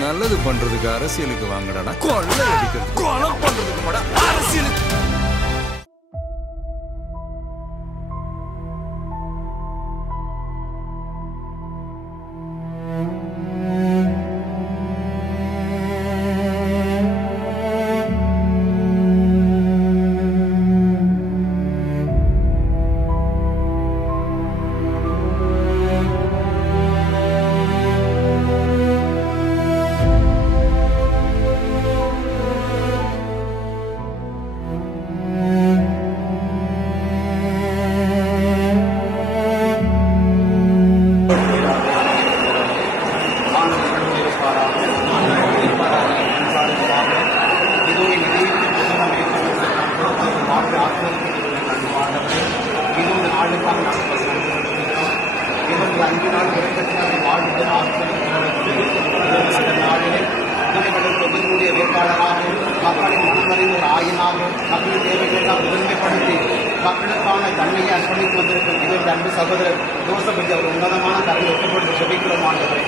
நல்லது பண்றதுக்கு அரசியலுக்கு வாங்கடா, கொள்ளை அடிக்கிறது கொலை பண்றதுக்கு மாடா அரசியலுக்கு. மக்களின் மனமறிந்த ஒரு ஆயினாக மக்களின் தேவைகளெல்லாம் முதன்மைப்படுத்தி மக்களுக்கான தன்மையை அர்ப்பணித்து வந்திருக்கும் இதோ இந்த அன்பு சகோதரர் ஜோசப் அவர் உன்னதமான கரையை ஒட்டுப்பட்டு ஜெபிக்கிறோம் ஆண்டவரே.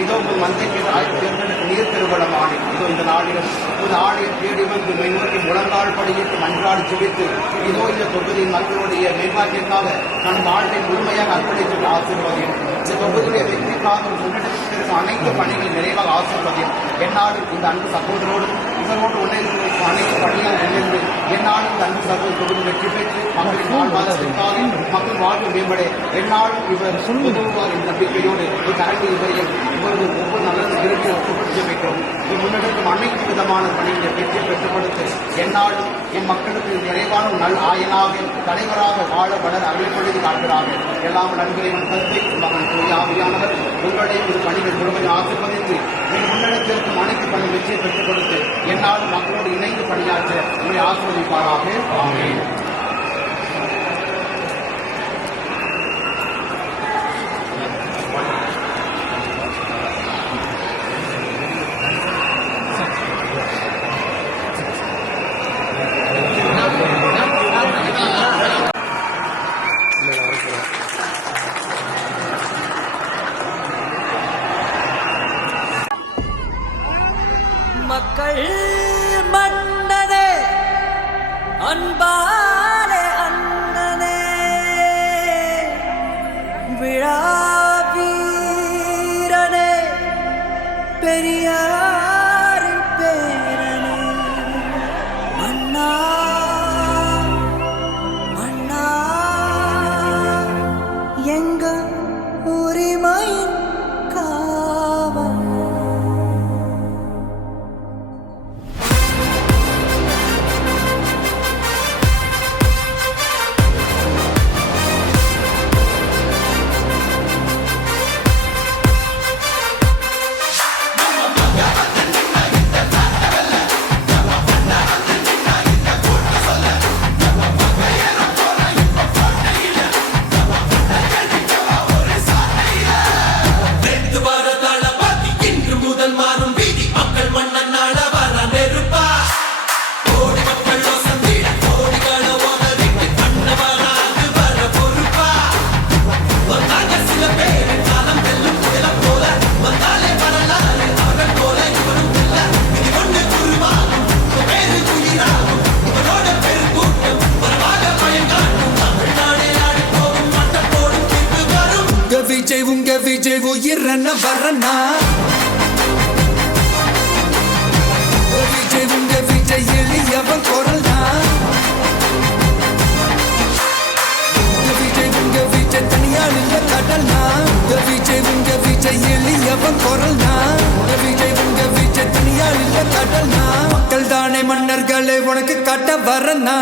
இதோ உங்கள் மந்தைக்கு தேர்ந்தெடுத்து நீர் திருவளம் ஆடி இதோ இந்த நாளிலும் ஒரு ஆடியை தேடி வந்து மென்நோக்கி முழங்கால் படியிட்டு மன்றாடி ஜெபித்து இதோ இந்த தொகுதியின் மக்களுடைய மேம்பாட்டிற்காக தன் வாழ்வை முழுமையாக அர்ப்பணித்து ஆசீர்வதியும். இந்த தொகுதியுடைய வெற்றிக்காக முன்னெடுத்திருக்கும் அனைத்து பணிகளை நிறைவாக ஆசீர்வதியும். என்னாலும் இந்த அன்பு சகோதரோடும் இதனோடு உன்னிருக்கும் அனைத்து பணியாக முன்னின்று என்னாலும் இந்த அன்பு சகோதர தொகுதி வெற்றி பெற்று மக்களின் வாழ்வாதாரத்திற்காக மக்கள் வாழ்வு மேம்பட என்னாலும் இவர் உதவுவார் என்ற நம்பிக்கையோடு கரண்டி இவரையும் இவர்கள் ஒவ்வொரு நல்லது விரும்பிய ஒப்புப்படுத்தி வைக்கிறோம். இது முன்னெடுக்கும் அனைத்து விதமான பணிகளை வெற்றி பெற்றுப்படுத்த என்னாலும் என் மக்களுக்கு நிறைவான நல் ஆயனாக தலைவராக வாழ வளர அருள்பொழுது காட்டுகிறார்கள். எல்லாம் நன்கரைவன் கருத்தை மகன் ஆவியானவர் உங்களுடைய ஒரு பணிகள் முழுமையை ஆசிர்வதித்து முன்னெடுத்திருக்கும் அனைத்து பணி வெற்றியை பெற்றுக் கொடுத்து என்னாலும் மக்களோடு இணைந்து பணியாற்ற உங்களை ஆசிர்வதிப்பாராக. ஆமென். மக்கள் மன்னனே அன்பாலே அண்ணனே விழாவீரனே பெரியாரின் பேரனே அண்ணா அண்ணா எங்க உரிமையின் காவல். உங்க விஜய் உயிரன வரனா விஜய் உங்க விஜய் எளியவன் குரல்னா விஜய் உங்க விஜய் தனியால் இல்ல கடல்னா விஜய் உங்க விஜய் எளியவன் குரல்னா விஜய் உங்க விஜய் தனியால் இல்ல கடல்னா மக்கள் தானே மன்னர்களே உனக்கு கட்ட வரனா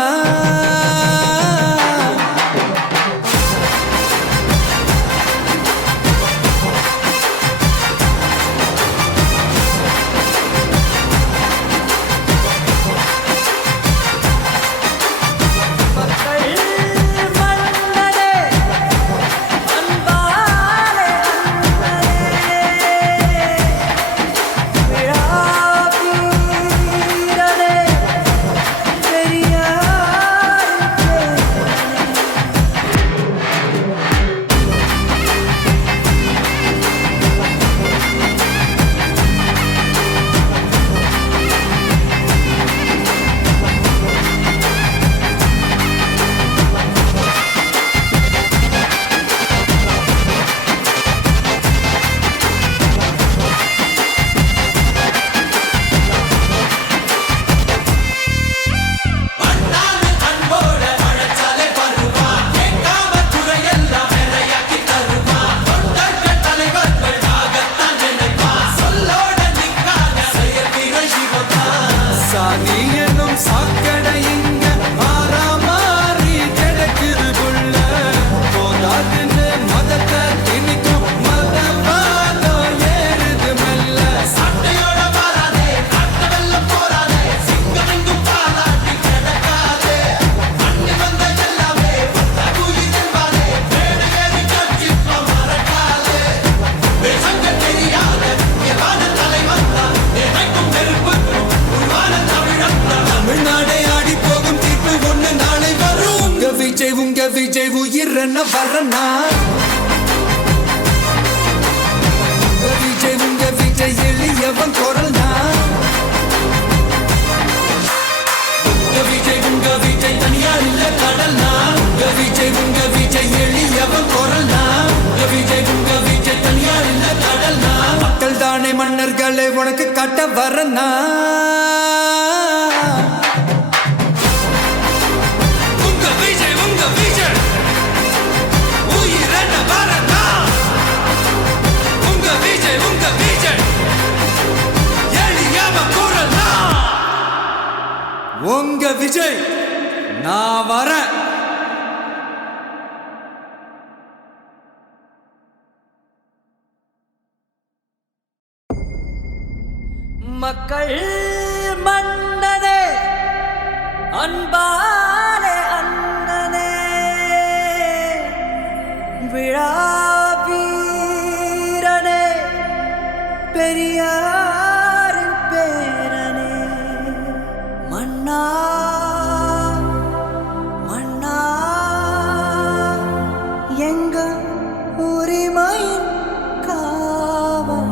விழாவீரனே பெரியார் உயிரென்ன வரனா உங்க விஜய் எளியவன் குரல்னா உங்க விஜய் தனியார் இல்ல கடல்னா உங்க விஜய் எளியவன் குரல்னா உங்க விஜய் தனியார் இல்ல கடல்னா மக்கள் தானே மன்னர்களே உனக்கு காட்ட வரனா உங்க விஜய் உயிரென்ன வரனா உங்க விஜய் எளியவன் குரல்னா உங்க விஜய் நான் வரேன். மக்கள் மன்னனே அன்பாலே அண்ணனே விழா வீரனே பெரியாரின் பேரனே மன்னா மன்னா எங்க உரிமையின் காவல்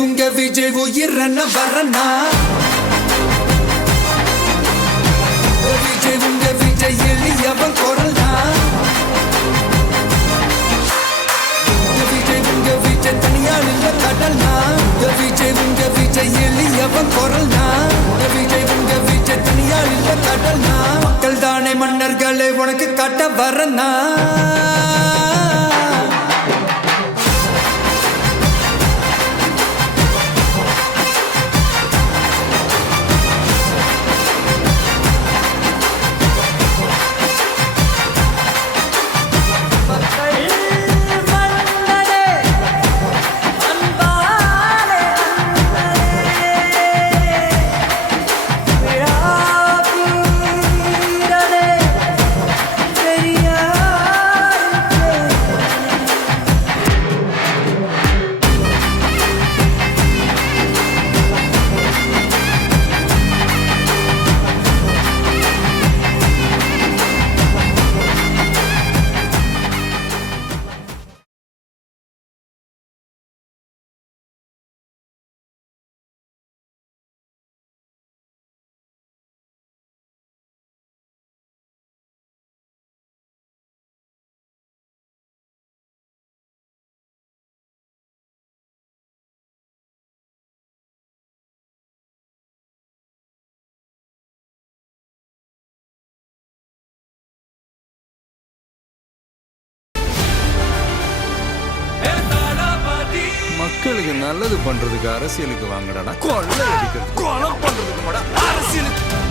உங்க விஜய் உயிரென்ன வரனா உங்க விஜய் எளியவன் குரல்னா உங்க விஜய் தனியார் இல்ல கடல்னா உங்க விஜய் எளியவன் குரல்னா உங்க விஜய் தனியார் இல்ல கடல்னா மக்கள் தானே மன்னர்களே உனக்கு காட்ட வரனா மக்களுக்கு நல்லது பண்றதுக்கு அரசியலுக்கு வாங்கடா கொள்ளை அடிக்கிறது கொலை பண்றதுக்கு அரசியலுக்கு